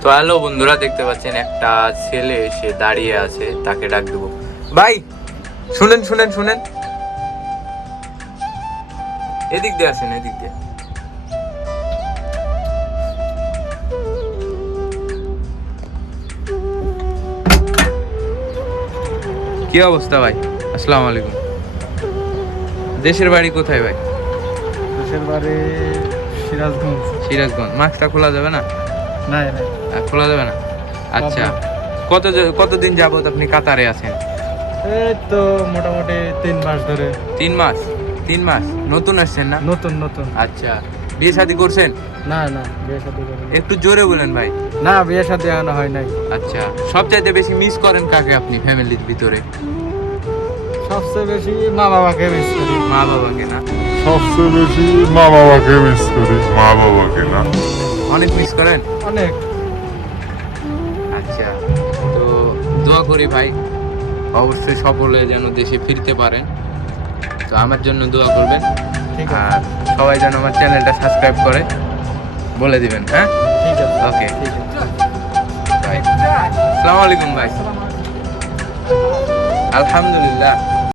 তো হ্যালো বন্ধুরা, দেখতে পাচ্ছেন একটা ছেলে এসে দাঁড়িয়ে আছে, তাকে ডাক দেবো। ভাই শুনেন শুনেন শুনেন, এদিক দিয়ে আসেন, এদিক দিয়ে। কি অবস্থা ভাই? আসসালামু আলাইকুম। দেশের বাড়ি কোথায় ভাই? দেশের বাড়ি সিরাজগঞ্জ। সিরাজগঞ্জ। মাস্কটা খোলা যাবে না? না খোলা যাবে না। আচ্ছা, কতদিন যাবত আপনি কাতারে আছেন? এই তো মোটামুটি 3 মাস ধরে। 3 মাস? 3 মাস নতুন আসছেন না? নতুন নতুন। আচ্ছা, বিয়ে শাদী করছেন? না বিয়ে শাদী করিনি। একটু জোরে বলেন ভাই। না, বিয়ে শাদী এখনো হয় নাই। আচ্ছা, সবচাইতে বেশি মিস করেন কাকে আপনি ফ্যামিলির ভিতরে? সবচেয়ে বেশি মা বাবাকে মিস করি। মা বাবাকে না? সবচেয়ে বেশি মা বাবাকে মিস করি। মা বাবাকে না? অনেক মিস করেন? অনেক। আচ্ছা, তো দোয়া করি ভাই, অবশ্যই সকলে যেন দেশে ফিরতে পারেন। তো আমার জন্য দোয়া করবেন, ঠিক আছে, আর সবাই যেন আমার চ্যানেলটা সাবস্ক্রাইব করে বলে দিবেন। হ্যাঁ, ঠিক আছে, ওকে, ঠিক আছে। ভাই। আসসালামু আলাইকুম ভাই। আলহামদুলিল্লাহ।